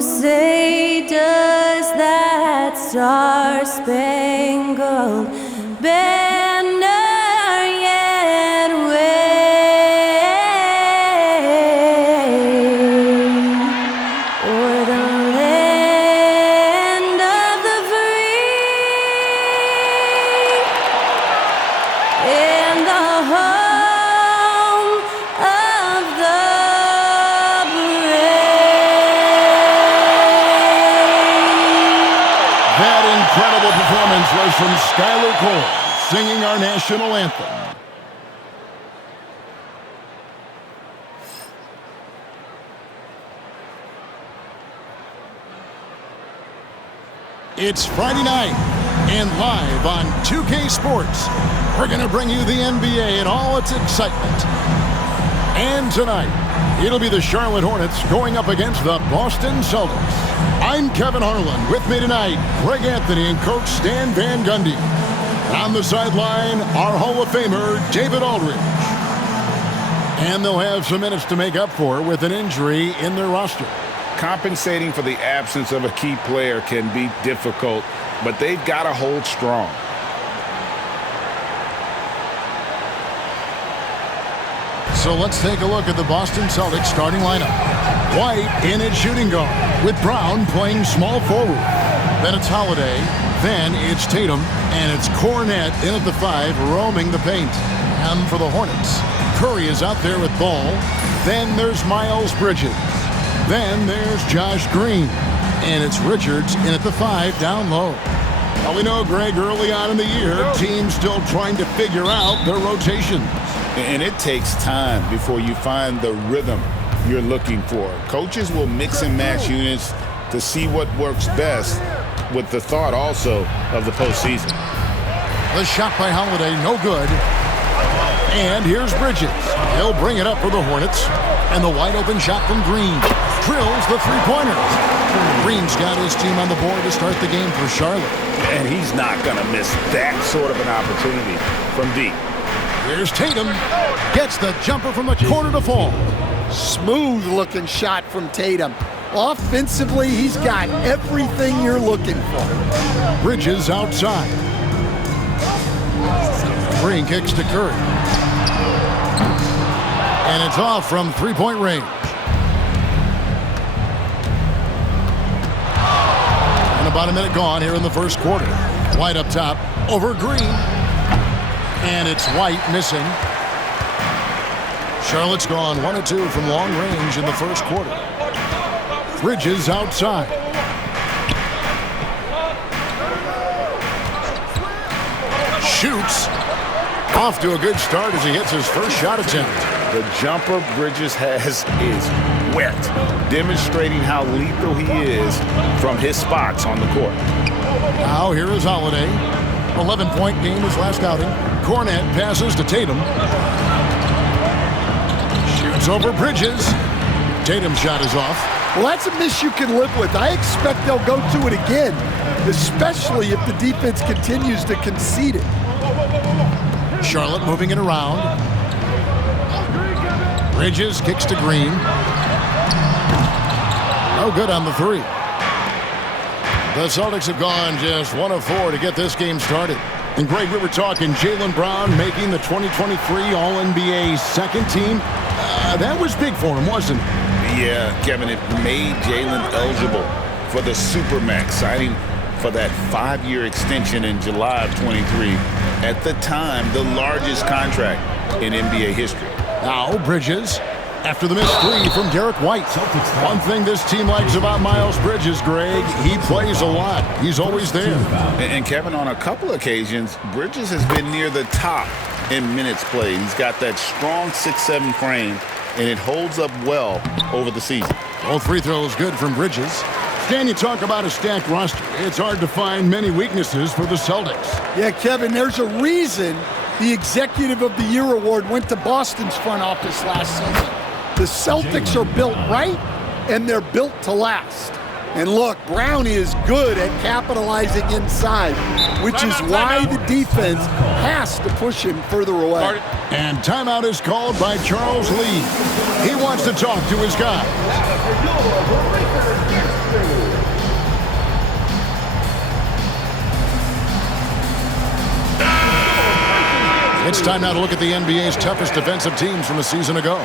say, does that star-spangled banner yet wave o'er the land of the free and the home of the That incredible performance was from Skylar Cole, singing our national anthem. It's Friday night, and live on 2K Sports, we're going to bring you the NBA and all its excitement. And tonight, it'll be the Charlotte Hornets going up against the Boston Celtics. I'm Kevin Harlan. With me tonight, Greg Anthony and Coach Stan Van Gundy. On the sideline, our Hall of Famer, David Aldridge. And they'll have some minutes to make up for with an injury in their roster. Compensating for the absence of a key player can be difficult, but they've got to hold strong. So let's take a look at the Boston Celtics starting lineup. White in at shooting guard, with Brown playing small forward. Then it's Holiday, then it's Tatum, and it's Hornet in at the 5, roaming the paint. And for the Hornets, Curry is out there with Ball. Then there's Miles Bridges. Then there's Josh Green. And it's Richards in at the 5 down low. Now we know, Greg, early on in the year, teams still trying to figure out their rotation. And it takes time before you find the rhythm you're looking for. Coaches will mix and match units to see what works best, with the thought also of the postseason. The shot by Holiday, no good. And here's Bridges. He'll bring it up for the Hornets. And the wide open shot from Green. Drills the three-pointer. Green's got his team on the board to start the game for Charlotte. And he's not going to miss that sort of an opportunity from deep. Here's Tatum. Gets the jumper from the corner to fall. Smooth-looking shot from Tatum. Offensively, he's got everything you're looking for. Bridges outside. Green kicks to Curry. And it's off from three-point range. And about a minute gone here in the first quarter. White up top, over Green. And it's White missing. Charlotte's gone 1 of 2 from long range in the first quarter. Bridges outside. Shoots. Off to a good start as he hits his first shot attempt. The jumper Bridges has is wet, demonstrating how lethal he is from his spots on the court. Now here is Holiday. 11-point game his last outing. Hornet passes to Tatum. Shoots over Bridges. Tatum's shot is off. Well, that's a miss you can live with. I expect they'll go to it again, especially if the defense continues to concede it. Charlotte moving it around. Bridges kicks to Green. No good on the 3. The Celtics have gone just 1 of 4 to get this game started. And Greg, we were talking Jaylen Brown making the 2023 All-NBA second team. That was big for him, wasn't it? Yeah, Kevin, it made Jaylen eligible for the Supermax, signing for that 5-year extension in July of 23. At the time, the largest contract in NBA history. Now Bridges, after the missed 3 from Derek White. One thing this team likes about Miles Bridges, Greg, he plays a lot. He's always there. And Kevin, on a couple occasions, Bridges has been near the top in minutes played. He's got that strong 6'7" frame, and it holds up well over the season. All free throws good from Bridges. Stan, you talk about a stacked roster. It's hard to find many weaknesses for the Celtics. Yeah, Kevin, there's a reason the Executive of the Year award went to Boston's front office last season. The Celtics are built right, and they're built to last. And look, Brown is good at capitalizing inside, which is why the defense has to push him further away. And timeout is called by Charles Lee. He wants to talk to his guys. It's time now to look at the NBA's toughest defensive teams from a season ago.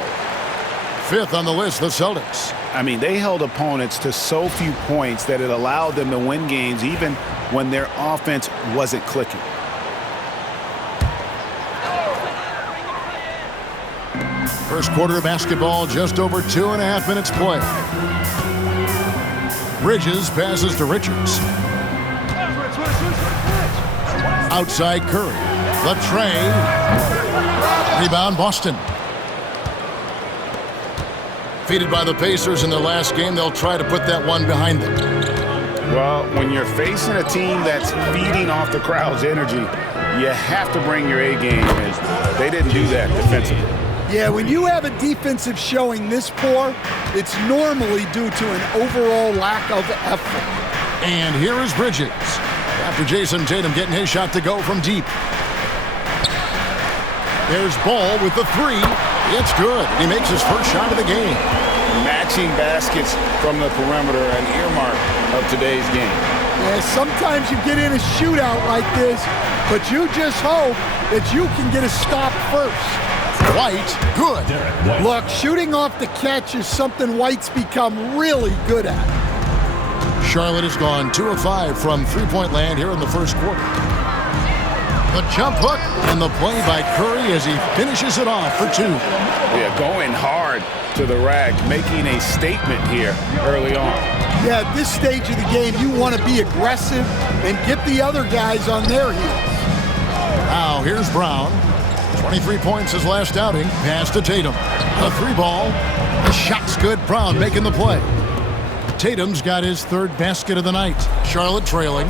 Fifth on the list, the Celtics. I mean, they held opponents to so few points that it allowed them to win games even when their offense wasn't clicking. First quarter of basketball, just over 2.5 minutes play. Bridges passes to Richards. Outside Curry. The tray. Rebound Boston. Defeated by the Pacers in their last game, they'll try to put that one behind them. Well, when you're facing a team that's feeding off the crowd's energy, you have to bring your A game, and they didn't do that defensively. Yeah, when you have a defensive showing this poor, it's normally due to an overall lack of effort. And here is Bridges. After Jason Tatum getting his shot to go from deep. There's Ball with the three. It's good. He makes his first shot of the game. Matching baskets from the perimeter, an earmark of today's game. Yeah, sometimes you get in a shootout like this, but you just hope that you can get a stop first. White, good. Look, shooting off the catch is something White's become really good at. Charlotte has gone 2 of 5 from three-point land here in the first quarter. The jump hook and the play by Curry as he finishes it off for 2. Yeah, going hard to the rack, making a statement here early on. Yeah, at this stage of the game, you want to be aggressive and get the other guys on their heels. Now here's Brown. 23 points his last outing. Pass to Tatum. The three ball. The shot's good. Brown making the play. Tatum's got his third basket of the night. Charlotte trailing.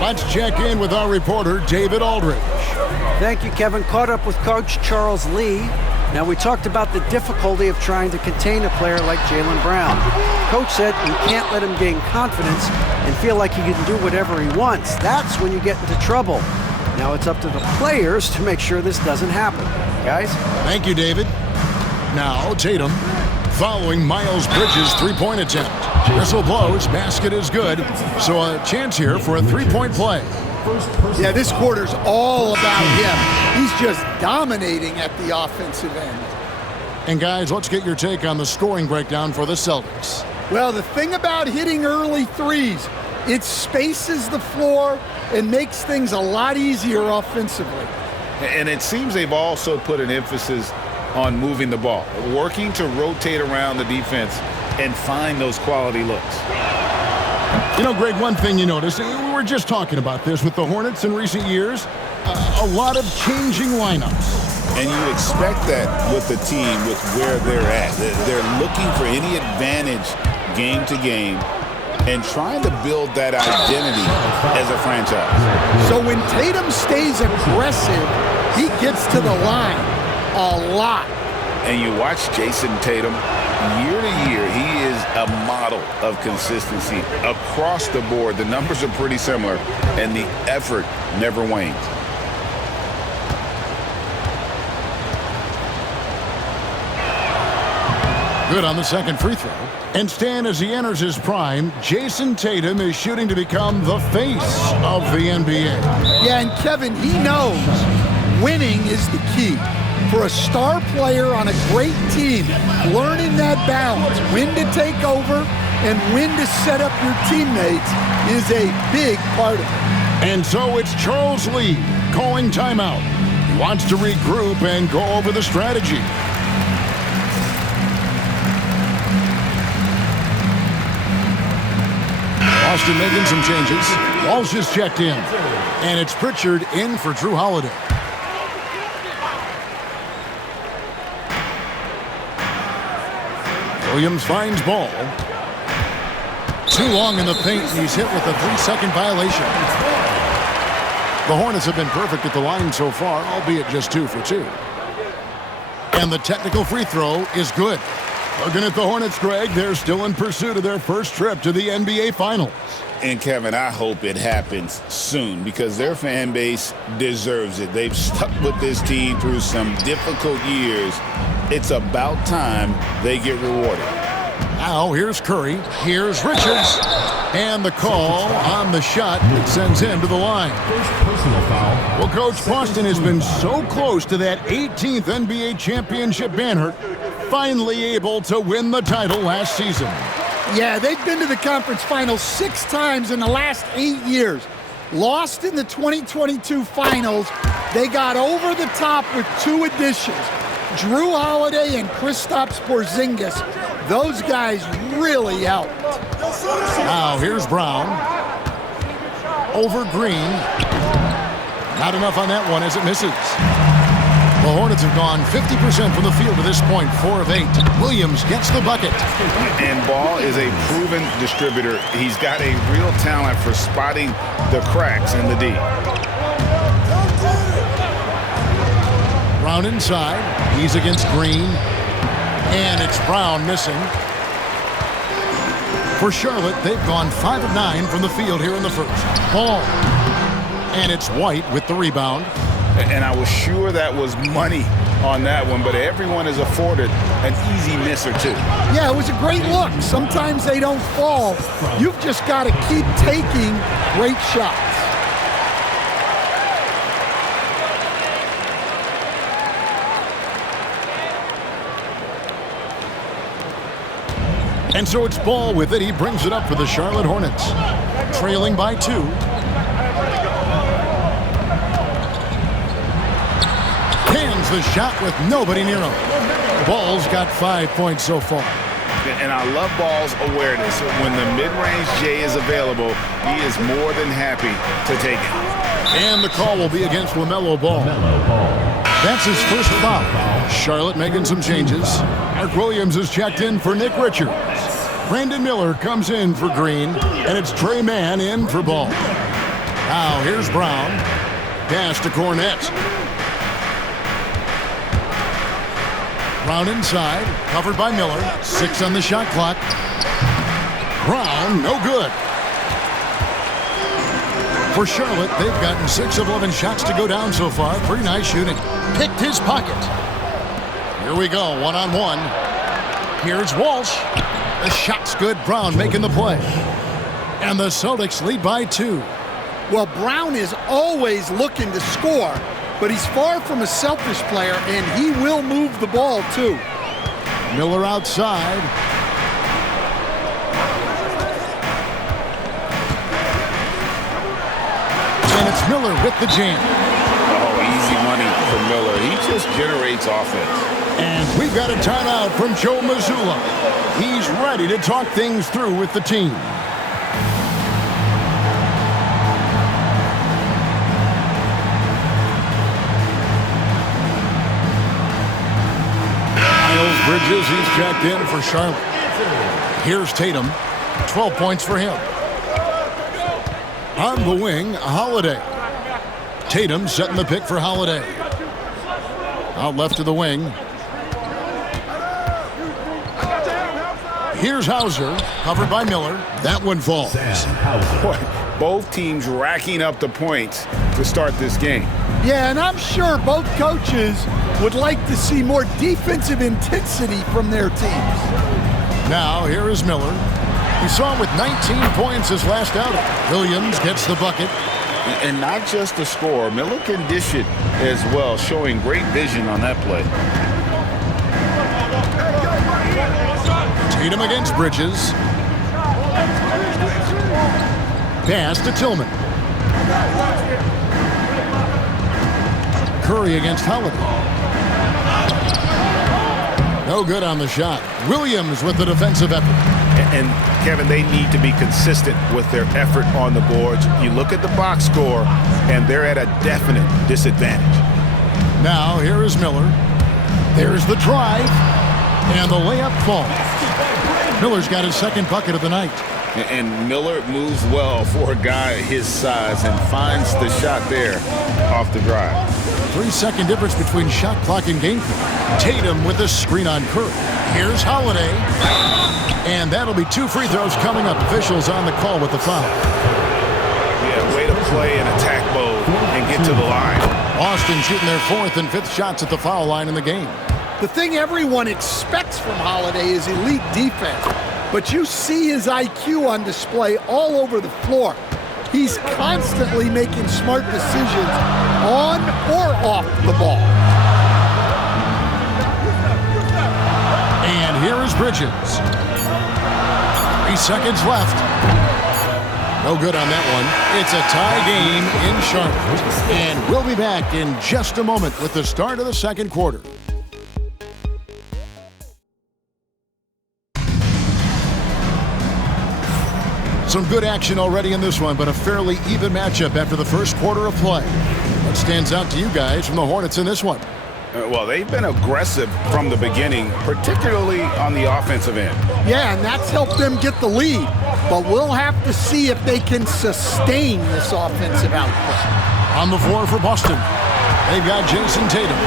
Let's check in with our reporter, David Aldridge. Thank you, Kevin. Caught up with Coach Charles Lee. Now, we talked about the difficulty of trying to contain a player like Jaylen Brown. Coach said you can't let him gain confidence and feel like he can do whatever he wants. That's when you get into trouble. Now it's up to the players to make sure this doesn't happen. Guys? Thank you, David. Now, Tatum following Miles Bridges' three-point attempt. Whistle blows, basket is good. So a chance here for a three-point play. Yeah, this quarter's all about him. He's just dominating at the offensive end. And guys, let's get your take on the scoring breakdown for the Celtics. Well, the thing about hitting early threes, it spaces the floor and makes things a lot easier offensively. And it seems they've also put an emphasis on moving the ball, working to rotate around the defense and find those quality looks. You know, Greg, one thing you notice, we were just talking about this with the Hornets in recent years, a lot of changing lineups. And you expect that with the team, with where they're at. They're looking for any advantage game to game and trying to build that identity as a franchise. So when Tatum stays aggressive, he gets to the line a lot. And you watch Jason Tatum, year to year, he is a model of consistency across the board. The numbers are pretty similar, and the effort never wanes. Good on the second free throw. And Stan, as he enters his prime, Jason Tatum is shooting to become the face of the NBA. Yeah, and Kevin, he knows winning is the key. For a star player on a great team, learning that balance, when to take over and when to set up your teammates is a big part of it. And so it's Charles Lee calling timeout. He wants to regroup and go over the strategy. Boston making some changes. Walsh is checked in. And it's Pritchard in for Drew Holiday. Williams finds Ball. Too long in the paint, and he's hit with a 3-second violation. The Hornets have been perfect at the line so far, albeit just 2 for 2. And the technical free throw is good. Looking at the Hornets, Greg, they're still in pursuit of their first trip to the NBA Finals. And, Kevin, I hope it happens soon because their fan base deserves it. They've stuck with this team through some difficult years. It's about time they get rewarded. Now, here's Curry. Here's Richards. And the call on the shot that sends him to the line. Personal foul. Well, Coach, Boston has been so close to that 18th NBA championship banner, finally able to win the title last season. Yeah, they've been to the conference finals 6 times in the last 8 years. Lost in the 2022 finals. They got over the top with 2 additions. Drew Holiday and Kristaps Porzingis. Those guys really helped. Now here's Brown. Over Green. Not enough on that one as it misses. The Hornets have gone 50% from the field to this point, 4 of 8. Williams gets the bucket. And Ball is a proven distributor. He's got a real talent for spotting the cracks in the D. Brown inside. He's against Green. And it's Brown missing. For Charlotte, they've gone 5 of 9 from the field here in the first. Ball. And it's White with the rebound. And I was sure that was money on that one, but everyone is afforded an easy miss or 2. Yeah, it was a great look. Sometimes they don't fall. You've just got to keep taking great shots. And so it's Ball with it. He brings it up for the Charlotte Hornets. Trailing by 2. Cans the shot with nobody near him. Ball's got 5 points so far. And I love Ball's awareness. When the mid-range J is available, he is more than happy to take it. And the call will be against LaMelo Ball. That's his first foul. Charlotte making some changes. Mark Williams is checked in for Nick Richards. Brandon Miller comes in for Green, and it's Trey Mann in for Ball. Now here's Brown. Pass to Cornette. Brown inside, covered by Miller. 6 on the shot clock. Brown, no good. For Charlotte, they've gotten 6 of 11 shots to go down so far. Pretty nice shooting. Picked his pocket. Here we go, 1-on-1. Here's Walsh. The shot's good. Brown making the play. And the Celtics lead by 2. Well, Brown is always looking to score, but he's far from a selfish player, and he will move the ball, too. Miller outside. And it's Miller with the jam. Oh, easy money for Miller. He just generates offense. And we've got a timeout from Joe Mazzulla. He's ready to talk things through with the team. Miles Bridges, he's checked in for Charlotte. Here's Tatum. 12 points for him. On the wing, Holiday. Tatum setting the pick for Holiday. Out left to the wing. Here's Hauser, covered by Miller. That one falls. Boy, both teams racking up the points to start this game. Yeah, and I'm sure both coaches would like to see more defensive intensity from their teams. Now, here is Miller. We saw him with 19 points his last outing. Williams gets the bucket. And not just the score, Miller can dish it as well, showing great vision on that play. Tatum against Bridges. Pass to Tillman. Curry against Holiday. No good on the shot. Williams with the defensive effort. And Kevin, they need to be consistent with their effort on the boards. You look at the box score, and they're at a definite disadvantage. Now, here is Miller. There's the drive, and the layup falls. Miller's got his second bucket of the night. And Miller moves well for a guy his size and finds the shot there off the drive. 3-second difference between shot clock and game clock. Tatum with a screen on Curry. Here's Holiday. And that'll be 2 free throws coming up. Officials on the call with the foul. Yeah, way to play in attack mode and get to the line. Boston shooting their 4th and 5th shots at the foul line in the game. The thing everyone expects from Holiday is elite defense. but you see his IQ on display all over the floor. He's constantly making smart decisions on or off the ball. And here is Bridges. 3 seconds left. No good on that one. It's a tie game in Charlotte. And we'll be back in just a moment with the start of the second quarter. Some good action already in this one, but a fairly even matchup after the first quarter of play. What stands out to you guys from the Hornets in this one? Well, they've been aggressive from the beginning, particularly on the offensive end. Yeah, and that's helped them get the lead. But we'll have to see if they can sustain this offensive output. On the floor for Boston, they've got Jason Tatum.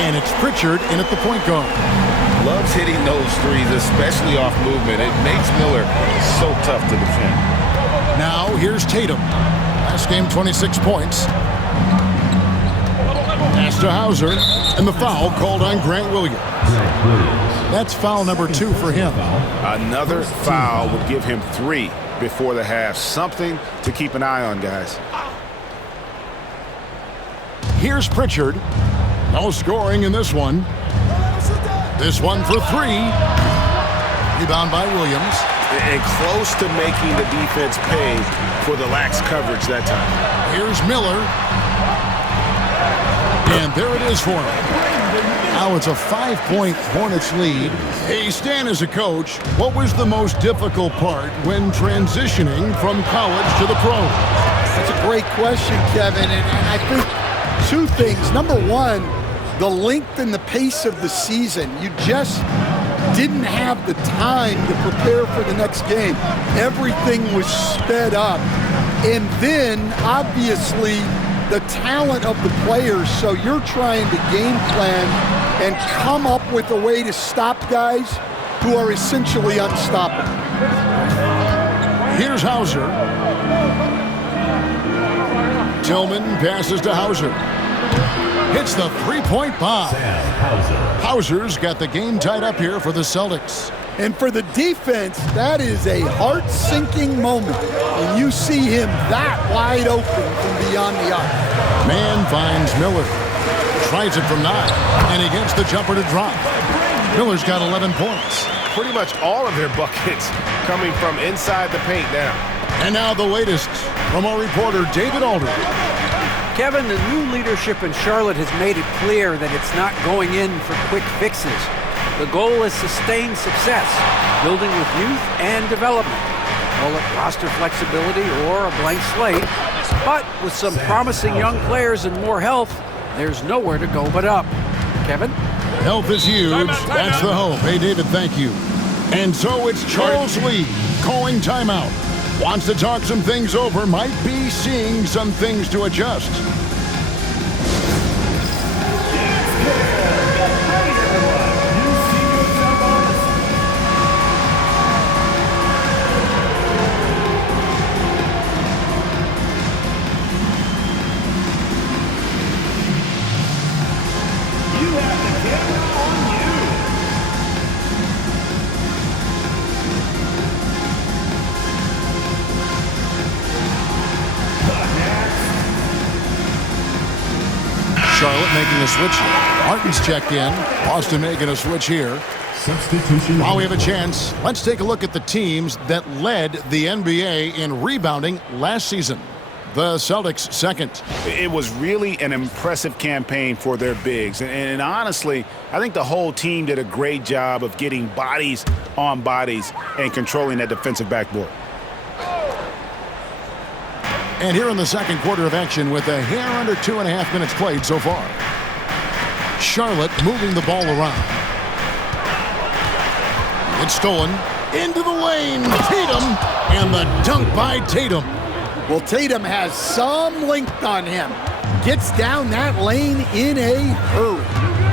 And it's Pritchard in at the point guard. Loves hitting those threes, especially off movement. It makes Miller so tough to defend. Now here's Tatum. Last game, 26 points. Pass to Hauser, and the foul called on Grant Williams. That's foul number 2 for him. Another foul would give him 3 before the half. Something to keep an eye on, guys. Here's Pritchard. No scoring in this one. This one for 3. Rebound by Williams. And close to making the defense pay for the lax coverage that time. Here's Miller. And there it is for him. Now it's a 5-point Hornets lead. Hey, Stan, as a coach, what was the most difficult part when transitioning from college to the pros? That's a great question, Kevin, and I think 2 things. Number 1, the length and the pace of the season. You just didn't have the time to prepare for the next game. Everything was sped up. And then, obviously, the talent of the players, so you're trying to game plan and come up with a way to stop guys who are essentially unstoppable. Here's Hauser. Tillman passes to Hauser. Hits the 3-point bomb. Hauser's got the game tied up here for the Celtics. And for the defense, that is a heart-sinking moment when you see him that wide open from beyond the arc. Man finds Miller. Tries it from 9, and he gets the jumper to drop. Miller's got 11 points. Pretty much all of their buckets coming from inside the paint now. And now the latest from our reporter, David Aldridge. Kevin, the new leadership in Charlotte has made it clear that it's not going in for quick fixes. The goal is sustained success, building with youth and development. Call it roster flexibility or a blank slate. But with some promising young players and more health, there's nowhere to go but up. Kevin? Health is huge. That's the hope. Hey, David, thank you. And so it's Charles Lee calling timeout. Wants to talk some things over. Might be seeing some things to adjust. Charlotte making a switch. Martin's checked in. Boston making a switch here. Substitution. While we have a chance, let's take a look at the teams that led the NBA in rebounding last season. The Celtics second. It was really an impressive campaign for their bigs. And honestly, I think the whole team did a great job of getting bodies on bodies and controlling that defensive backboard. And here in the second quarter of action with a hair under 2.5 minutes played so far. Charlotte moving the ball around. It's stolen into the lane. Tatum, and the dunk by Tatum. Well, Tatum has some length on him. Gets down that lane in a hurry.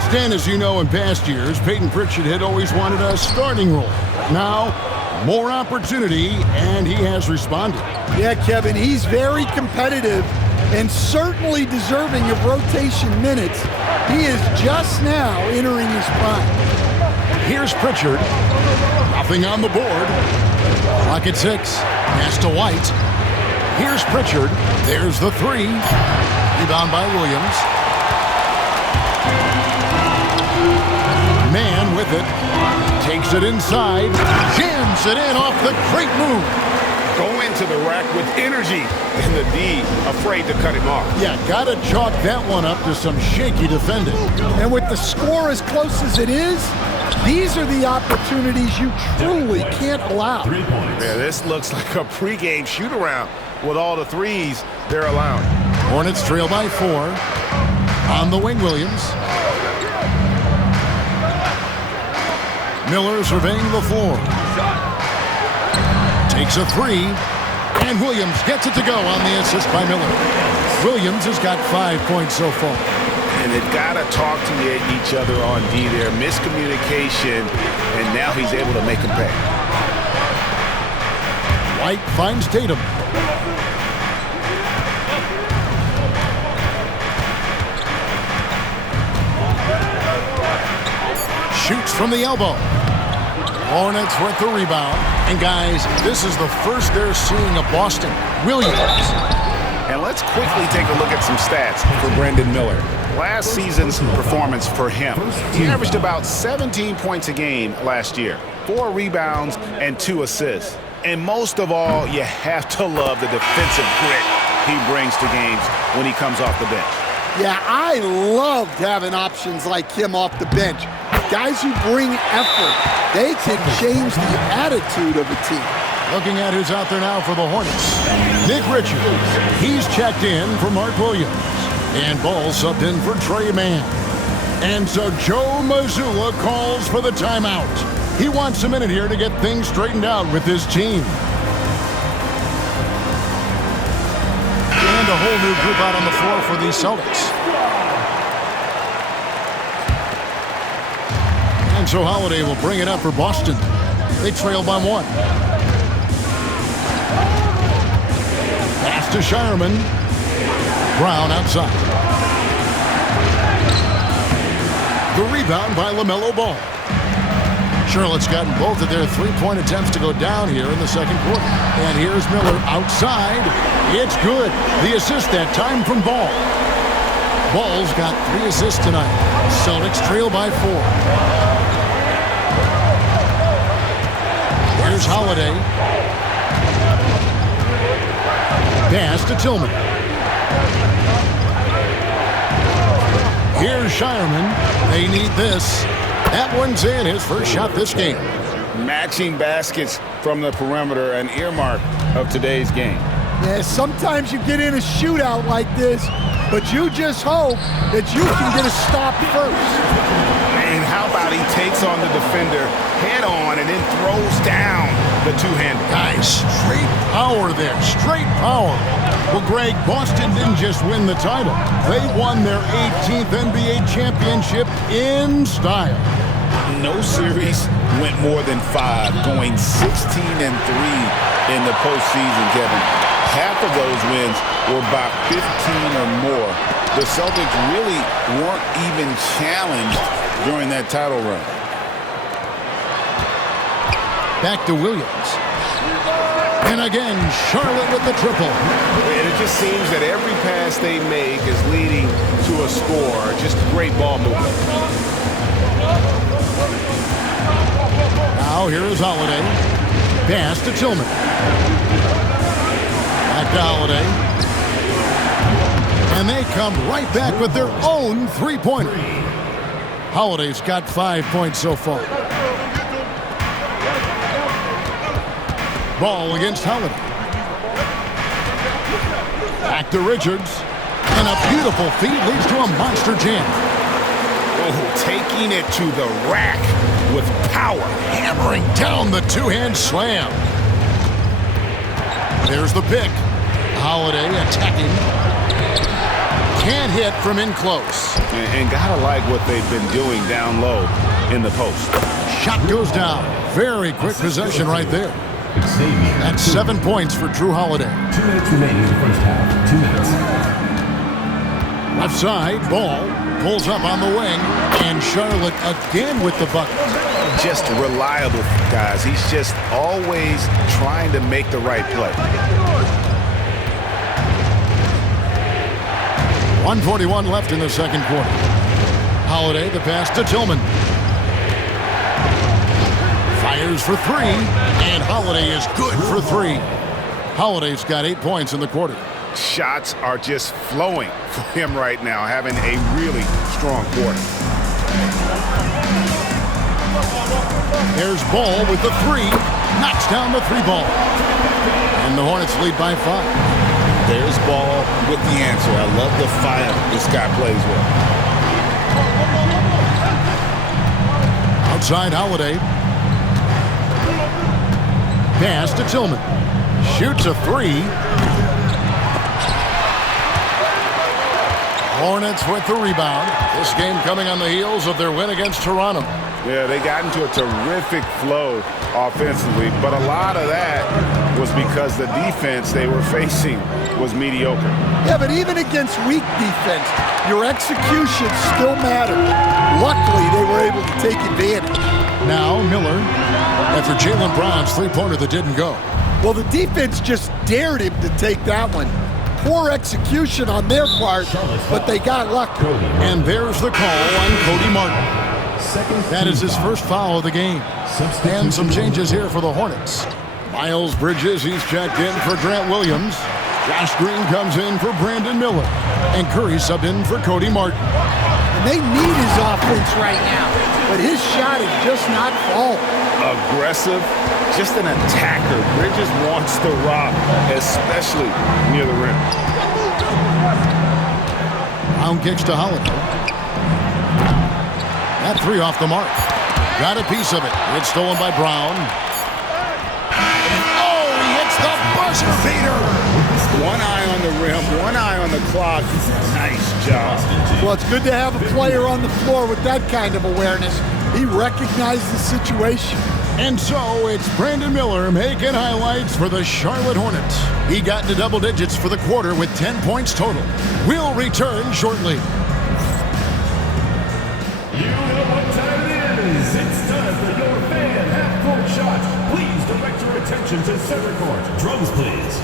Stan, as you know, in past years, Peyton Pritchard had always wanted a starting role. Now, more opportunity, and he has responded. Yeah, Kevin, he's very competitive and certainly deserving of rotation minutes. He is just now entering his prime. Here's Pritchard. Nothing on the board. Clock at 6. Pass to White. Here's Pritchard. There's the 3. Rebound by Williams. Man with it. Takes it inside. Jams it in off the great move. Go into the rack with energy, and the D afraid to cut him off. Yeah, gotta chalk that one up to some shaky defending. And with the score as close as it is, these are the opportunities you truly can't allow. Yeah, this looks like a pregame shoot-around with all the threes they're allowing. Hornets trail by 4. On the wing, Williams. Miller surveying the floor. Takes a 3. And Williams gets it to go on the assist by Miller. Williams has got 5 points so far. And they've got to talk to each other on D there. Miscommunication, and now he's able to make them pay. White finds Tatum. Shoots from the elbow. Hornets with the rebound. And guys, this is the first they're seeing of Boston. Williams. And let's quickly take a look at some stats for Brendan Miller. Last season's performance for him. He averaged about 17 points a game last year, 4 rebounds and 2 assists. And most of all, you have to love the defensive grit he brings to games when he comes off the bench. Yeah, I loved having options like him off the bench. Guys who bring effort. They can change the attitude of a team. Looking at who's out there now for the Hornets. Nick Richards. He's checked in for Mark Williams. And Ball subbed in for Trey Mann. And so Joe Mazzulla calls for the timeout. He wants a minute here to get things straightened out with his team. And a whole new group out on the floor for the Celtics. And so Holiday will bring it up for Boston. They trail by 1. Pass to Shireman. Brown outside. The rebound by LaMelo Ball. Charlotte's gotten both of their 3-point attempts to go down here in the second quarter. And here's Miller outside. It's good. The assist that time from Ball. Ball's got 3 assists tonight. Celtics trail by 4. Here's Holiday. Pass to Tillman. Here's Shireman. They need this. That one's in, his first shot this game. Matching baskets from the perimeter, an earmark of today's game. Yeah, sometimes you get in a shootout like this, but you just hope that you can get a stop first. And how about he takes on the defender head on and then throws down the two-hander. Guys, straight power there, straight power. Well, Greg, Boston didn't just win the title. They won their 18th NBA championship in style. No series went more than 5, going 16-3 in the postseason, Kevin. Half of those wins were by 15 or more. The Celtics really weren't even challenged during that title run. Back to Williams. And again, Charlotte with the triple. And it just seems that every pass they make is leading to a score. Just great ball movement. Now here is Holiday. Pass to Tillman. Back to Holiday. And they come right back with their own three-pointer. Holiday's got 5 points so far. Ball against Holiday. Back to Richards. And a beautiful feed leads to a monster jam. Oh, taking it to the rack with power. Hammering down the two-hand slam. There's the pick. Holiday attacking. Can't hit from in close. And gotta like what they've been doing down low in the post. Shot goes down. Very quick possession right there. That's 7 points for Drew Holiday. 2 minutes remaining in the first half. 2 minutes. Left side, Ball pulls up on the wing, and Charlotte again with the bucket. just reliable, guys. He's just always trying to make the right play. 1:41 left in the second quarter. Holiday, the pass to Tillman. Fires for three, and Holiday is good for three. Holiday's got 8 points in the quarter. Shots are just flowing for him right now, having a really strong quarter. There's Ball with the three, knocks down the three ball. And the Hornets lead by 5. There's Ball with the answer. I love the fire this guy plays with. Outside Holiday. Pass to Tillman. Shoots a three. Hornets with the rebound. This game coming on the heels of their win against Toronto. Yeah, they got into a terrific flow offensively, but a lot of that was because the defense they were facing was mediocre. Yeah, but even against weak defense, your execution still mattered. Luckily, they were able to take advantage. Now Miller, after Jaylen Brown's three-pointer that didn't go. Well, the defense just dared him to take that one. Poor execution on their part, but they got lucky. And there's the call on Cody Martin. That is his first foul of the game. And some changes here for the Hornets. Miles Bridges, he's checked in for Grant Williams. Josh Green comes in for Brandon Miller. And Curry subbed in for Cody Martin. And they need his offense right now, but his shot is just not falling. Aggressive, just an attacker. Bridges wants to rock, especially near the rim. Brown kicks to Holiday. That three off the mark. Got a piece of it. It's stolen by Brown. Oh, he hits the buzzer beater. One eye on the rim, one eye on the clock. Nice job. Well, it's good to have a player on the floor with that kind of awareness. He recognized the situation. And so it's Brandon Miller making highlights for the Charlotte Hornets. He got into double digits for the quarter with 10 points total. We'll return shortly. You know what time it is. It's time for your fan half-court shots. Please direct your attention to center court. Drums, please.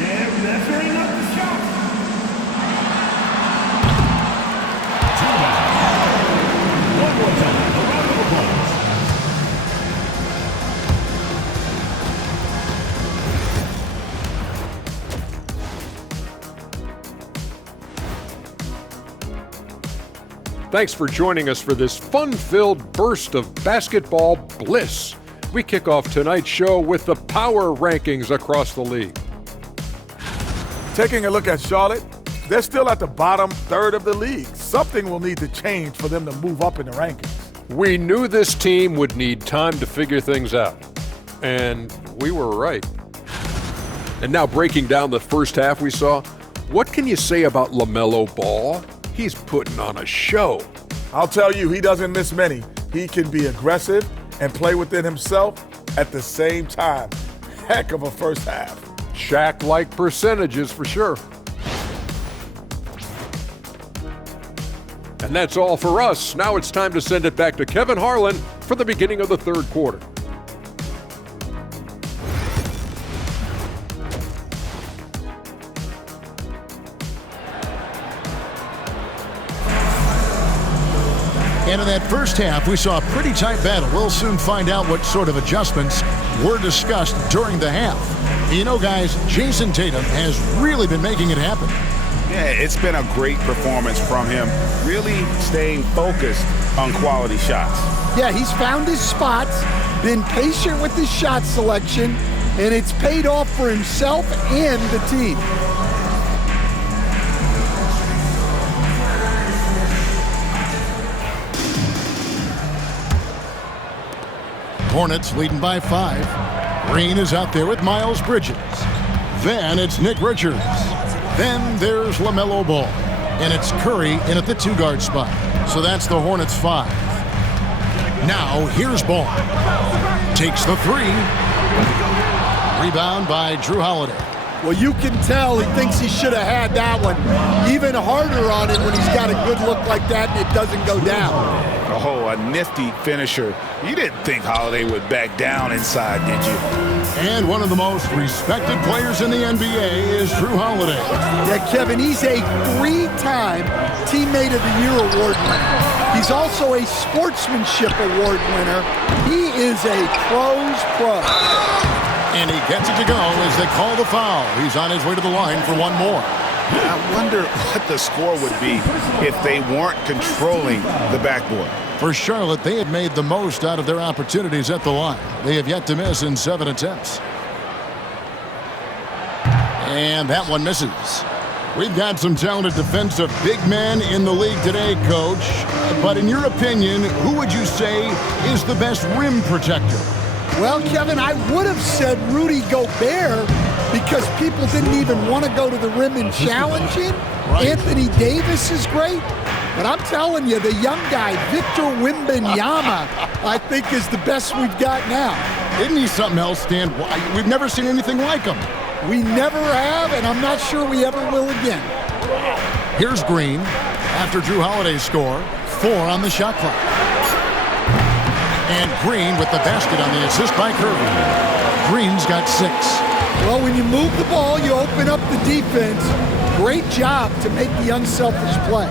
Yeah, that's very enough the shot. One more time. A round of applause. Thanks for joining us for this fun-filled burst of basketball bliss. We kick off tonight's show with the power rankings across the league. Taking a look at Charlotte, they're still at the bottom third of the league. Something will need to change for them to move up in the rankings. We knew this team would need time to figure things out. And we were right. And now breaking down the first half we saw, what can you say about LaMelo Ball? He's putting on a show. I'll tell you, he doesn't miss many. He can be aggressive and play within himself at the same time. Heck of a first half. Shaq-like percentages for sure. And that's all for us. Now it's time to send it back to Kevin Harlan for the beginning of the third quarter. And in that first half, we saw a pretty tight battle. We'll soon find out what sort of adjustments were discussed during the half. You know, guys, Jason Tatum has really been making it happen. Yeah, it's been a great performance from him, really staying focused on quality shots. Yeah, he's found his spots, been patient with his shot selection, and it's paid off for himself and the team. Hornets leading by 5. Green is out there with Miles Bridges. Then it's Nick Richards. Then there's LaMelo Ball. And it's Curry in at the 2-guard spot. So that's the Hornets 5. Now here's Ball. Takes the 3. Rebound by Drew Holiday. Well, you can tell he thinks he should have had that one even harder on him when he's got a good look like that and it doesn't go down. Oh, a nifty finisher. You didn't think Holiday would back down inside, did you? And one of the most respected players in the NBA is Drew Holiday. Yeah, Kevin, he's a 3-time Teammate of the Year award winner. He's also a Sportsmanship Award winner. He is a pro's pro. And he gets it to go as they call the foul. He's on his way to the line for one more. I wonder what the score would be if they weren't controlling the backboard. For Charlotte, they have made the most out of their opportunities at the line. They have yet to miss in 7 attempts. And that one misses. We've got some talented defensive big men in the league today, Coach. But in your opinion, who would you say is the best rim protector? Well, Kevin, I would have said Rudy Gobert because people didn't even want to go to the rim and challenge him. Right. Anthony Davis is great. But I'm telling you, the young guy, Victor Wembanyama, I think is the best we've got now. Isn't he something else, Stan? We've never seen anything like him. We never have, and I'm not sure we ever will again. Here's Green after Drew Holiday's score. 4 on the shot clock. And Green with the basket on the assist by Curry. Green's got 6. Well, when you move the ball, you open up the defense. Great job to make the unselfish play.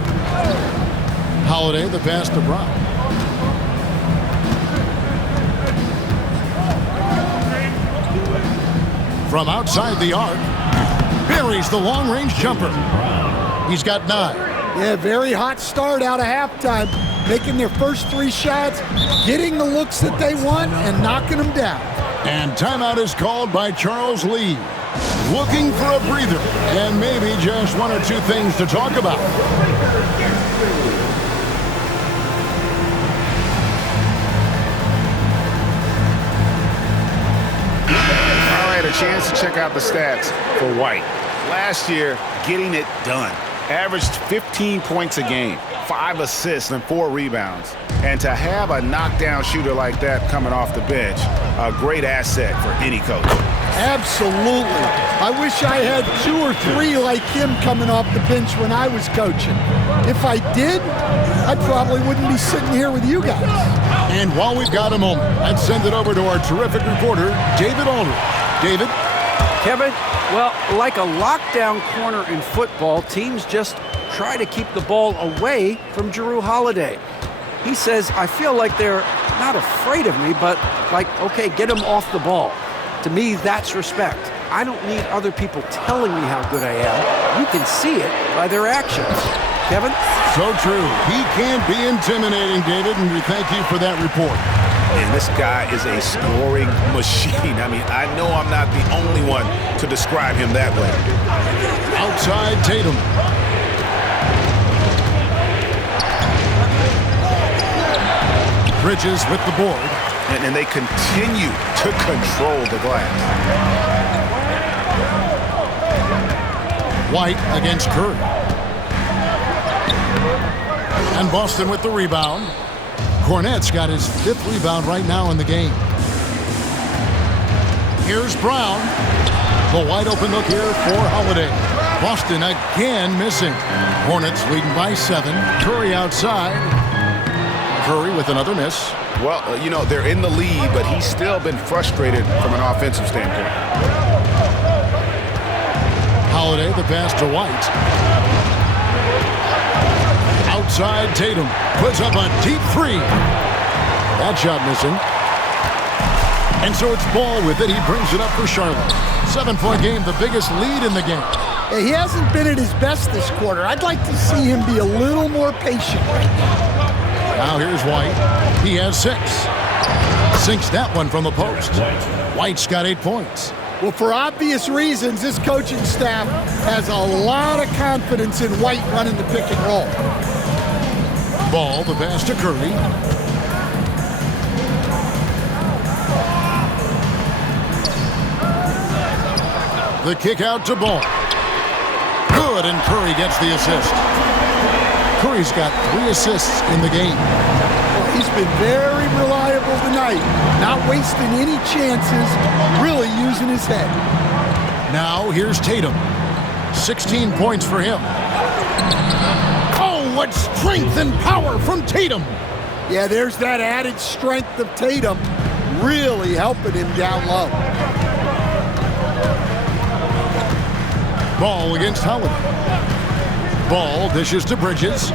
Holiday, the pass to Brown. From outside the arc, buries the long-range jumper. He's got 9. Yeah, very hot start out of halftime. Making their first 3 shots, getting the looks that they want, and knocking them down. And timeout is called by Charles Lee. Looking for a breather, and maybe just 1 or 2 things to talk about. I had a chance to check out the stats for White. Last year, getting it done. Averaged 15 points a game, 5 assists and 4 rebounds. And to have a knockdown shooter like that coming off the bench, a great asset for any coach. Absolutely. I wish I had 2 or 3 like him coming off the bench when I was coaching. If I did, I probably wouldn't be sitting here with you guys. And while we've got a moment, let's send it over to our terrific reporter, David Aldridge. David? Kevin, well, like a lockdown corner in football, teams just try to keep the ball away from Jrue Holiday. He says, I feel like they're not afraid of me, but like, okay, get him off the ball. To me, that's respect. I don't need other people telling me how good I am. You can see it by their actions. Kevin? So true. He can't be intimidating, David, and we thank you for that report. And this guy is a scoring machine. I mean, I know I'm not the only one to describe him that way. Outside Tatum. Bridges with the board. And they continue to control the glass. White against Curry. And Boston with the rebound. Hornet's got his 5th rebound right now in the game. Here's Brown. The wide open look here for Holiday. Boston again missing. Hornets leading by 7. Curry outside. Curry with another miss. Well, you know, they're in the lead, but he's still been frustrated from an offensive standpoint. Holiday, the pass to White. Outside Tatum. Puts up a deep 3. That shot missing. And so it's Ball with it. He brings it up for Charlotte. 7-point game, the biggest lead in the game. He hasn't been at his best this quarter. I'd like to see him be a little more patient right now. Now here's White. He has 6. Sinks that one from the post. White's got 8 points. Well, for obvious reasons, this coaching staff has a lot of confidence in White running the pick and roll. Ball, the pass to Curry. The kick out to Ball. Good, and Curry gets the assist. Curry's got 3 assists in the game. Well, he's been very reliable tonight, not wasting any chances, really using his head. Now here's Tatum. 16 points for him. Oh, what strength and power from Tatum. Yeah, there's that added strength of Tatum really helping him down low. Ball against Holiday. Ball dishes to Bridges.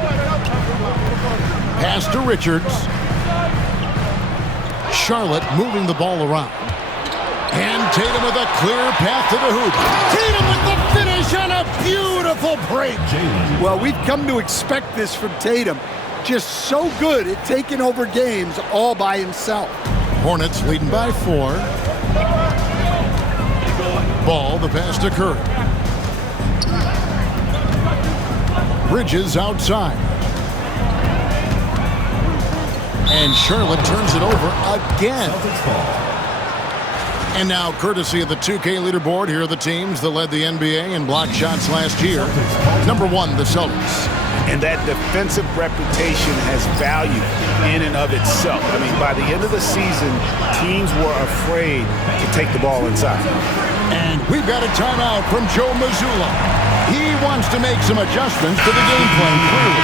Pass to Richards. Charlotte moving the ball around. And Tatum with a clear path to the hoop. Tatum with the finish on a beautiful break. Well, we've come to expect this from Tatum. Just so good at taking over games all by himself. Hornets leading by 4. Ball, the pass to Curry. Bridges outside. And Charlotte turns it over again. And now, courtesy of the 2K leaderboard, here are the teams that led the NBA in block shots last year. Number 1, the Celtics. And that defensive reputation has value in and of itself. I mean, by the end of the season, teams were afraid to take the ball inside. And we've got a timeout from Joe Mazzulla. He wants to make some adjustments to the game plan, clearly.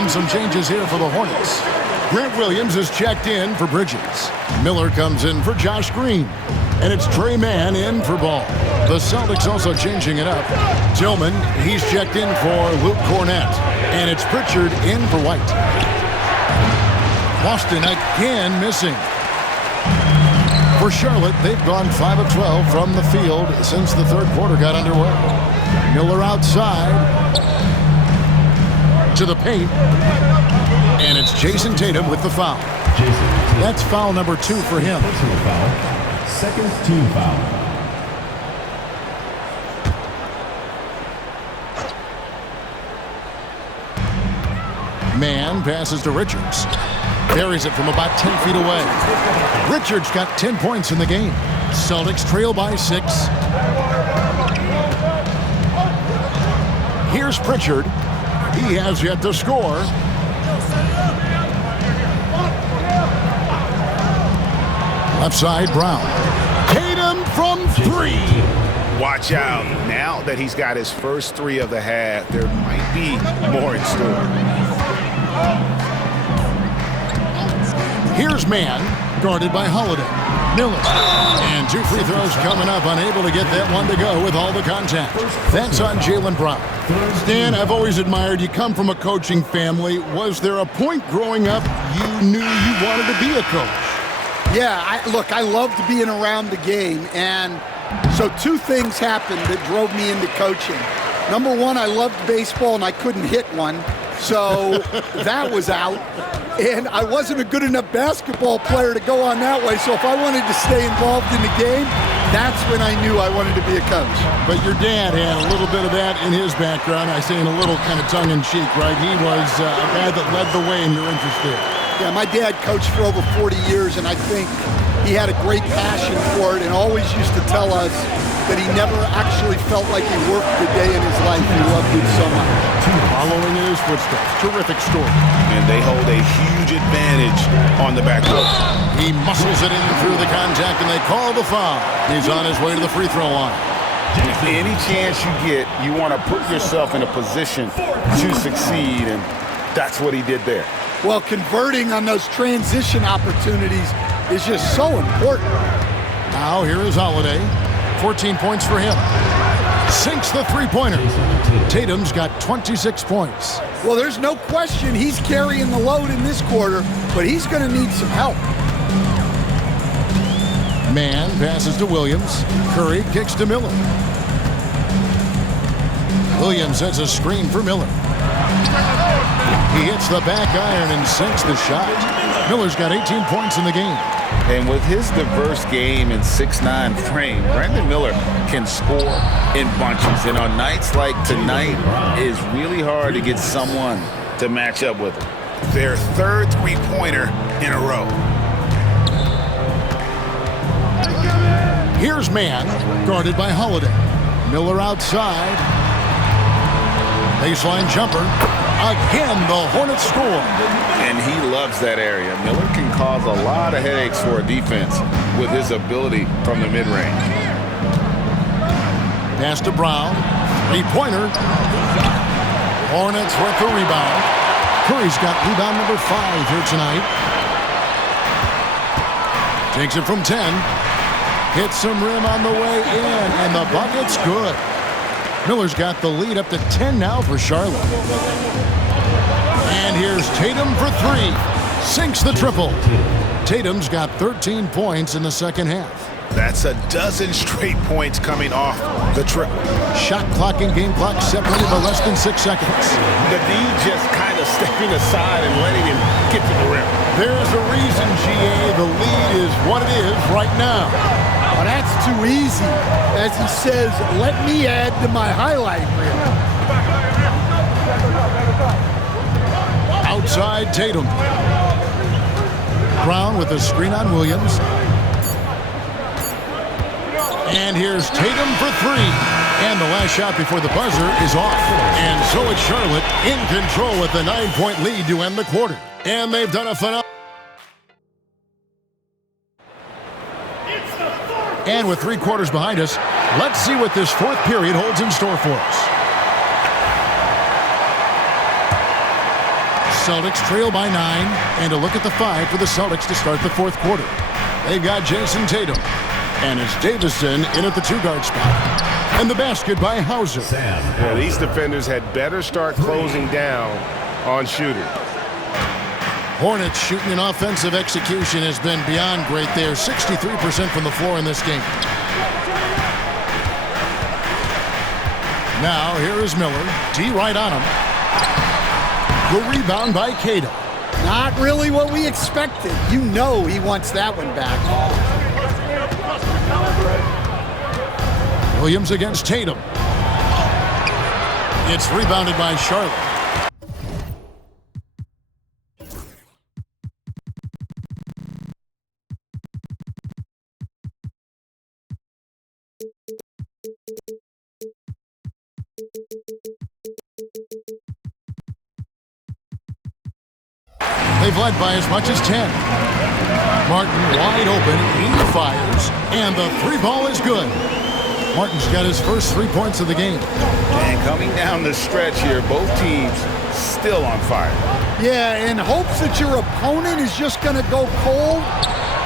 And some changes here for the Hornets. Grant Williams is checked in for Bridges. Miller comes in for Josh Green. And it's Trey Mann in for Ball. The Celtics also changing it up. Tillman, he's checked in for Luke Cornett. And it's Pritchard in for White. Boston again missing. For Charlotte, they've gone 5 of 12 from the field since the third quarter got underway. Miller outside to the paint. And it's Jason Tatum with the foul. That's foul number 2 for him. Second team foul. Mann passes to Richards. Buries it from about 10 feet away. Richards got 10 points in the game. Celtics trail by 6. Here's Pritchard. He has yet to score. Left side, Brown. Tatum from 3. Watch out. Now that he's got his first 3 of the half, there might be more in store. Here's Mann, guarded by Holiday. Miller. And 2 free throws coming up, unable to get that one to go with all the contact. That's on Jaylen Brown. Stan, I've always admired you. Come from a coaching family. Was there a point growing up you knew you wanted to be a coach? Yeah, I loved being around the game, and so 2 things happened that drove me into coaching. Number 1, I loved baseball, and I couldn't hit one, so that was out. And I wasn't a good enough basketball player to go on that way, so if I wanted to stay involved in the game, that's when I knew I wanted to be a coach. But your dad had a little bit of that in his background. I say in a little kind of tongue-in-cheek, right? He was a guy that led the way in your interest there. Yeah, my dad coached for over 40 years, and I think he had a great passion for it and always used to tell us that he never actually felt like he worked a day in his life. He loved it so much. Following in his footsteps. Terrific story. And they hold a huge advantage on the backcourt. He muscles it in through the contact, and they call the foul. He's on his way to the free throw line. Any chance you get, you want to put yourself in a position to succeed, and that's what he did there. Well, converting on those transition opportunities is just so important. Now here is Holiday. 14 points for him. Sinks the three-pointer. Tatum's got 26 points. Well, there's no question he's carrying the load in this quarter, but he's going to need some help. Mann passes to Williams. Curry kicks to Miller. Williams sets a screen for Miller. He hits the back iron and sinks the shot. Miller's got 18 points in the game. And with his diverse game and 6'9" frame, Brandon Miller can score in bunches. And on nights like tonight, it's really hard to get someone to match up with him. Their third three-pointer in a row. Here's Mann, guarded by Holiday. Miller outside. Baseline jumper. Again, the Hornets score. And he loves that area. Miller can cause a lot of headaches for a defense with his ability from the mid-range. Pass to Brown. Three-pointer. Hornets with the rebound. Curry's got rebound number 5 here tonight. Takes it from 10. Hits some rim on the way in, and the bucket's good. Miller's got the lead up to 10 now for Charlotte. And here's Tatum for 3. Sinks the triple. Tatum's got 13 points in the second half. That's a dozen straight points coming off the triple. Shot clock and game clock separated by less than 6 seconds. The D just kind of stepping aside and letting him get to the rim. There's a reason, GA, the lead is what it is right now. Well, that's too easy. As he says, let me add to my highlight reel. Outside Tatum. Brown with a screen on Williams. And here's Tatum for 3. And the last shot before the buzzer is off. And so it's Charlotte in control with a 9-point lead to end the quarter. And they've done a phenomenal. And with 3 quarters behind us, let's see what this fourth period holds in store for us. Celtics trail by 9, and a look at the 5 for the Celtics to start the fourth quarter. They've got Jason Tatum, and it's Davison in at the 2-guard spot. And the basket by Hauser. Yeah, these defenders had better start closing down on shooters. Hornets shooting and offensive execution has been beyond great there. 63% from the floor in this game. Now here is Miller. D right on him. The rebound by Cato. Not really what we expected. You know he wants that one back. Williams against Tatum. It's rebounded by Charlotte. They've led by as much as 10. Martin wide open, he fires, and the 3-ball is good. Martin's got his first 3 points of the game. And coming down the stretch here, both teams still on fire. Yeah, in hopes that your opponent is just going to go cold.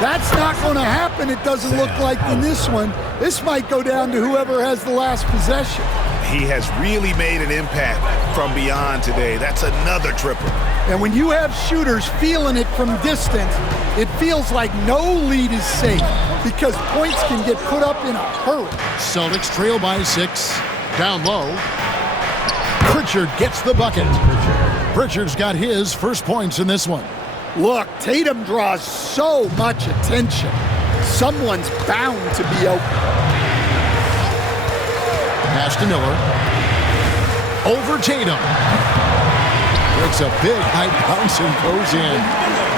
That's not going to happen, it doesn't look like in this one. This might go down to whoever has the last possession. He has really made an impact from beyond today. That's another triple. And when you have shooters feeling it from distance, it feels like no lead is safe because points can get put up in a hurry. Celtics trail by 6. Down low. Pritchard gets the bucket. Pritchard's got his first points in this one. Look, Tatum draws so much attention. Someone's bound to be open. Pass to Miller. Over Tatum. Makes a big high bounce and goes in.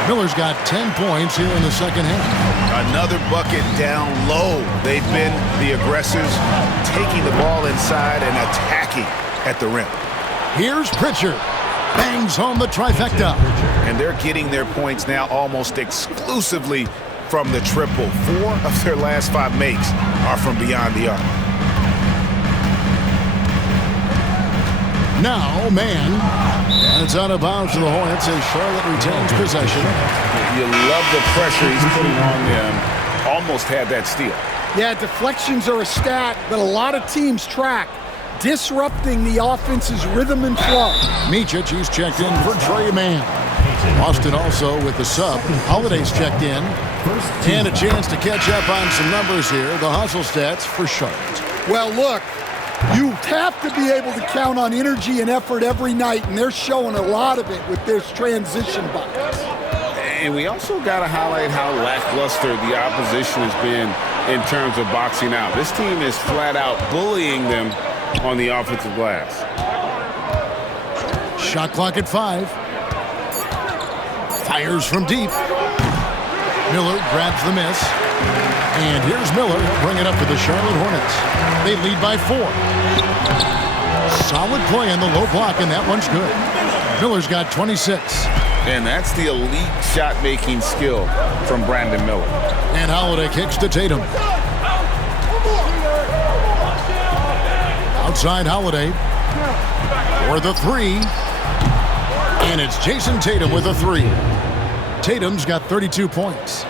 Miller's got 10 points here in the second half. Another bucket down low. They've been the aggressors, taking the ball inside and attacking at the rim. Here's Pritchard. Bangs home the trifecta. And they're getting their points now almost exclusively from the triple. 4 of their last 5 makes are from beyond the arc. Now, man. And it's out of bounds to the Hornets as Charlotte retains possession. You love the pressure he's putting on them. Almost had that steal. Yeah, deflections are a stat that a lot of teams track, disrupting the offense's rhythm and flow. Micic, he's checked in for Trey Mann. Austin also with the sub. Holiday's checked in. And a chance to catch up on some numbers here. The hustle stats for Charlotte. Well, look, you have to be able to count on energy and effort every night, and they're showing a lot of it with their transition buckets. And we also got to highlight how lackluster the opposition has been in terms of boxing out. This team is flat out bullying them on the offensive glass. Shot clock at 5. Fires from deep. Miller grabs the miss. And here's Miller. Bring it up to the Charlotte Hornets. They lead by 4. Solid play in the low block, and that one's good. Miller's got 26. And that's the elite shot-making skill from Brandon Miller. And Holiday kicks to Tatum. Outside Holiday for the three. And it's Jason Tatum with a three. Tatum's got 32 points.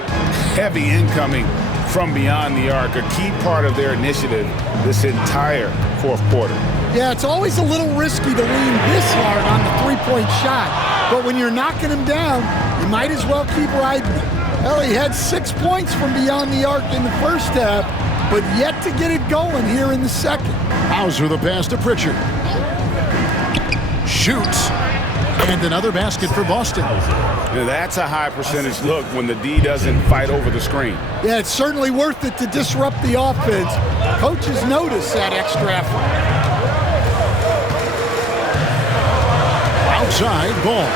Heavy incoming from beyond the arc, a key part of their initiative this entire fourth quarter. Yeah, it's always a little risky to lean this hard on the three-point shot. But when you're knocking him down, you might as well keep riding him. Well, he had 6 points from beyond the arc in the first half, but yet to get it going here in the second. Hauser the pass to Pritchard. Shoots. And another basket for Boston. Now that's a high percentage look when the D doesn't fight over the screen. Yeah, it's certainly worth it to disrupt the offense. Coaches notice that extra effort. Outside ball.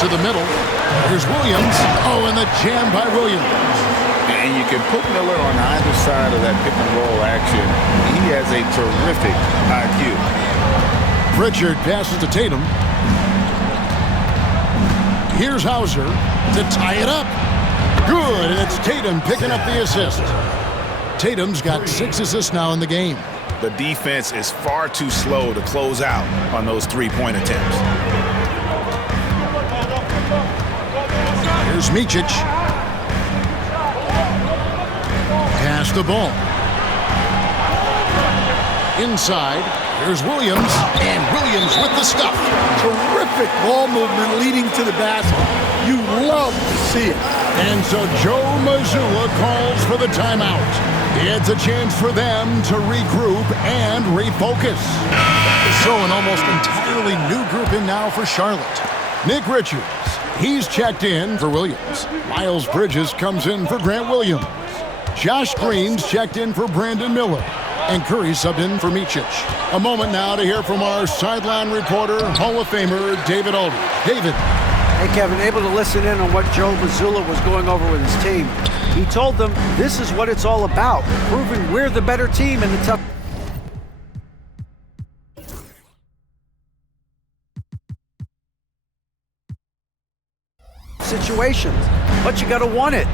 To the middle. Here's Williams. Oh, and the jam by Williams. And you can put Miller on either side of that pick and roll action. He has a terrific IQ. Pritchard passes to Tatum. Here's Hauser to tie it up. Good, and it's Tatum picking up the assist. Tatum's got 6 assists now in the game. The defense is far too slow to close out on those three-point attempts. Here's Micic. Pass the ball. Inside. Here's Williams, and Williams with the stuff. Terrific ball movement leading to the basket. You love to see it. And so Joe Mazzulla calls for the timeout. It's a chance for them to regroup and refocus. So an almost entirely new group in now for Charlotte. Nick Richards, he's checked in for Williams. Miles Bridges comes in for Grant Williams. Josh Green's checked in for Brandon Miller. And Curry subbed in for Micic. A moment now to hear from our sideline reporter, Hall of Famer David Aldridge. David. Hey, Kevin, able to listen in on what Joe Mazzulla was going over with his team. He told them this is what it's all about, proving we're the better team in the tough situations. But you got to want it.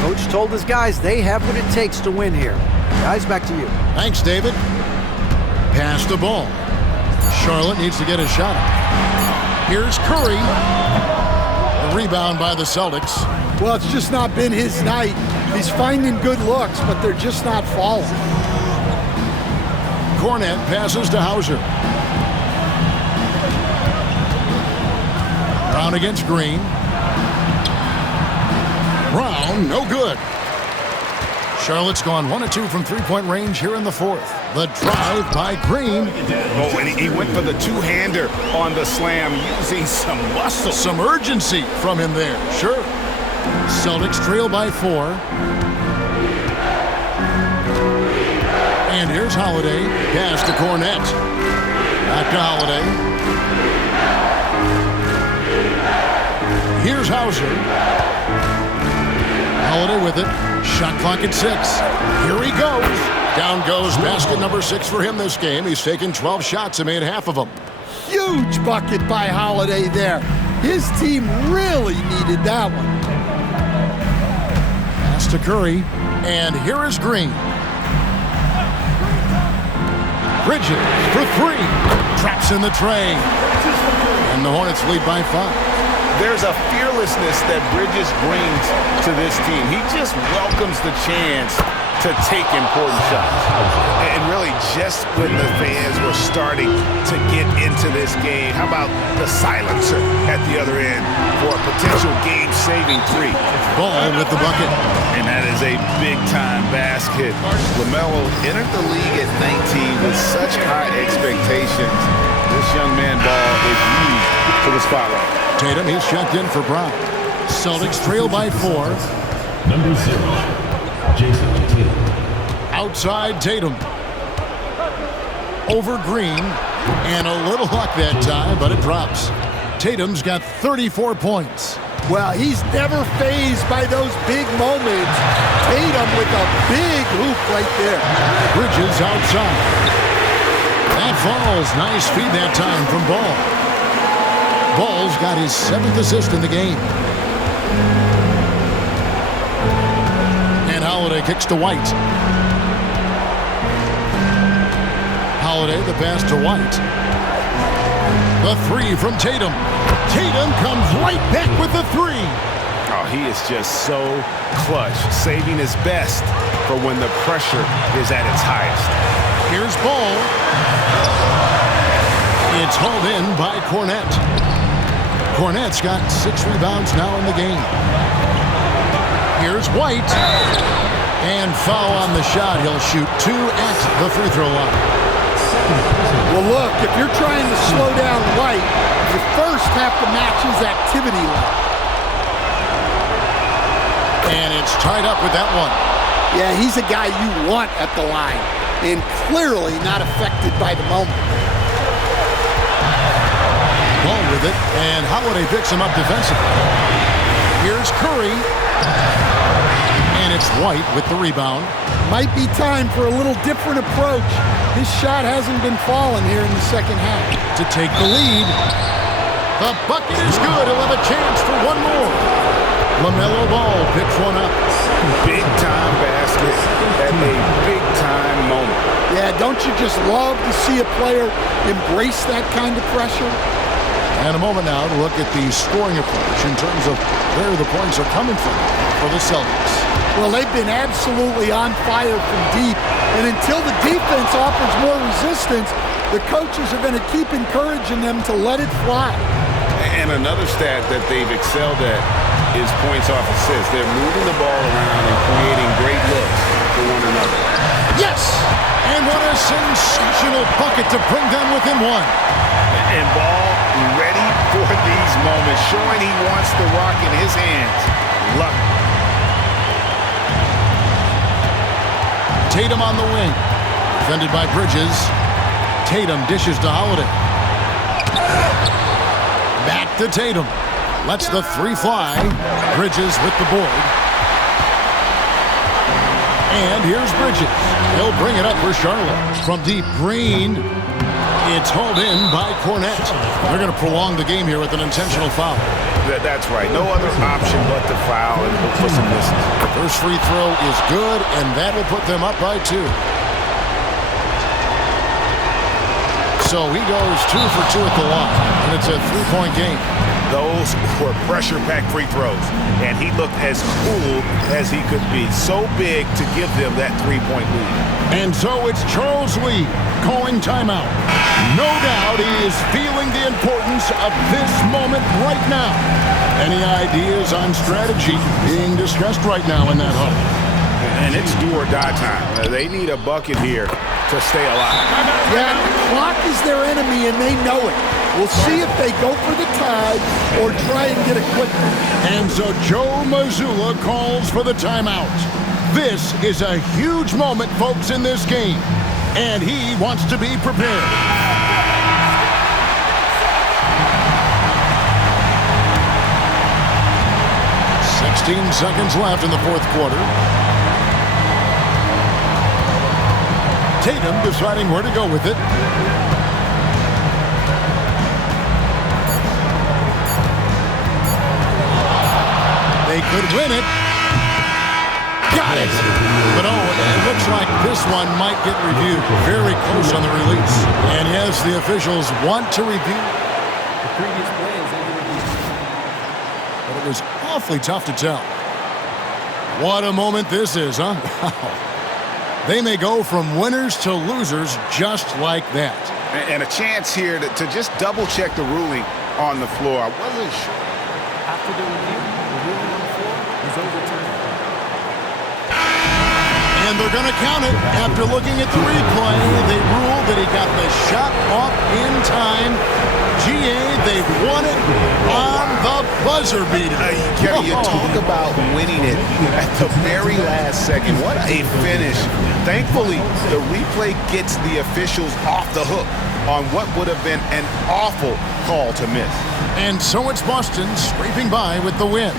Coach told his guys they have what it takes to win here. Guys, back to you. Thanks, David. Pass the ball. Charlotte needs to get a shot. Here's Curry. The rebound by the Celtics. Well, it's just not been his night. He's finding good looks, but they're just not falling. Cornet passes to Hauser. Brown against Green. Brown, no good. Charlotte's gone 1 of 2 from three-point range here in the fourth. The drive by Green. Oh, and he went for the two-hander on the slam, using some muscle. Some urgency from him there, sure. Celtics trail by 4. And here's Holiday. Pass to Cornet. Back to Holiday. Here's Hauser. Holiday with it. Shot clock at 6. Here he goes. Down goes basket number 6 for him this game. He's taken 12 shots and made half of them. Huge bucket by Holiday there. His team really needed that one. Pass to Curry. And here is Green. Bridges for 3. Traps in the tray. And the Hornets lead by 5. There's a fearlessness that Bridges brings to this team. He just welcomes the chance to take important shots. And really, just when the fans were starting to get into this game, how about the silencer at the other end for a potential game-saving 3? Ball with the bucket. And that is a big-time basket. LaMelo entered the league at 19 with such high expectations. This young man ball is used for the spotlight. Tatum, he's checked in for Brown. Celtics trail by 4. Number 0, Jason Tatum. Outside Tatum. Over Green. And a little luck that time, but it drops. Tatum's got 34 points. Well, he's never fazed by those big moments. Tatum with a big hoop right there. Bridges outside. That falls. Nice feed that time from Ball. Ball's got his 7th assist in the game. And Holiday kicks to White. Holiday, the pass to White. The three from Tatum. Tatum comes right back with the three. Oh, he is just so clutch, saving his best for when the pressure is at its highest. Here's Ball. It's hauled in by Cornette. Cornette's got 6 rebounds now in the game. Here's White. And foul on the shot. He'll shoot 2 at the free throw line. Well, look, if you're trying to slow down White, you first have to match his activity level. And it's tied up with that one. Yeah, he's a guy you want at the line, and clearly not affected by the moment. Ball with it, and Holiday picks him up defensively. Here's Curry. And it's White with the rebound. Might be time for a little different approach. His shot hasn't been falling here in the second half. To take the lead. The bucket is good. He'll have a chance for one more. LaMelo Ball picks one up. Big-time basket at a big-time moment. Yeah, don't you just love to see a player embrace that kind of pressure? And a moment now to look at the scoring approach in terms of where the points are coming from for the Celtics. Well, they've been absolutely on fire from deep. And until the defense offers more resistance, the coaches are going to keep encouraging them to let it fly. And another stat that they've excelled at is points off assists. They're moving the ball around and creating great looks for one another. Yes! And what a sensational bucket to bring them within one. And Ball ready for these moments, showing he wants the rock in his hands. Love it. Tatum on the wing. Defended by Bridges. Tatum dishes to Holiday. Back to Tatum. Lets the three fly. Bridges with the board. And here's Bridges. He'll bring it up for Charlotte. From deep, Green. It's hauled in by Cornette. They're going to prolong the game here with an intentional foul. That's right. No other option but to foul and look for some misses. The first free throw is good, and that will put them up by 2. So he goes 2 for 2 at the line, and it's a 3-point game. Those were pressure-packed free throws, and he looked as cool as he could be. So big to give them that 3-point lead. And so it's Charles Lee calling timeout. No doubt he is feeling the importance of this moment right now. Any ideas on strategy being discussed right now in that huddle? And it's do or die time. They need a bucket here to stay alive. Yeah, clock is their enemy, and they know it. We'll see if they go for the tie or try and get a quick one. And so Joe Mazzulla calls for the timeout. This is a huge moment, folks, in this game. And he wants to be prepared. Seconds left in the fourth quarter. Tatum deciding where to go with it. They could win it. Got it. But it looks like this one might get reviewed. Very close on the release. And yes, the officials want to review the previous plays. But it was awfully tough to tell. What a moment this is, huh? Wow. They may go from winners to losers just like that. And a chance here to just double-check the ruling on the floor. I wasn't sure. After the review, the ruling on the floor is overturned. And they're going to count it. After looking at the replay, they ruled that he got the shot off in time. GA, they've won it on the buzzer beater. Kevin, you talk about winning it at the very last second. What a finish. Thankfully, the replay gets the officials off the hook on what would have been an awful call to miss. And so it's Boston scraping by with the win.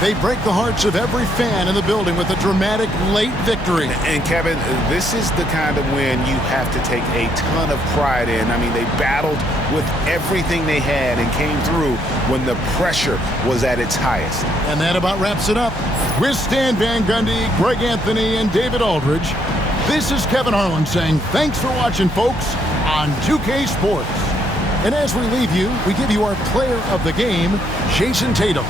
They break the hearts of every fan in the building with a dramatic late victory. And Kevin, this is the kind of win you have to take a ton of pride in. I mean, they battled with everything they had and came through when the pressure was at its highest. And that about wraps it up. With Stan Van Gundy, Greg Anthony, and David Aldridge, This is Kevin Harlan saying thanks for watching, folks, on 2K Sports. And as we leave you, we give you our player of the game, Jason Tatum.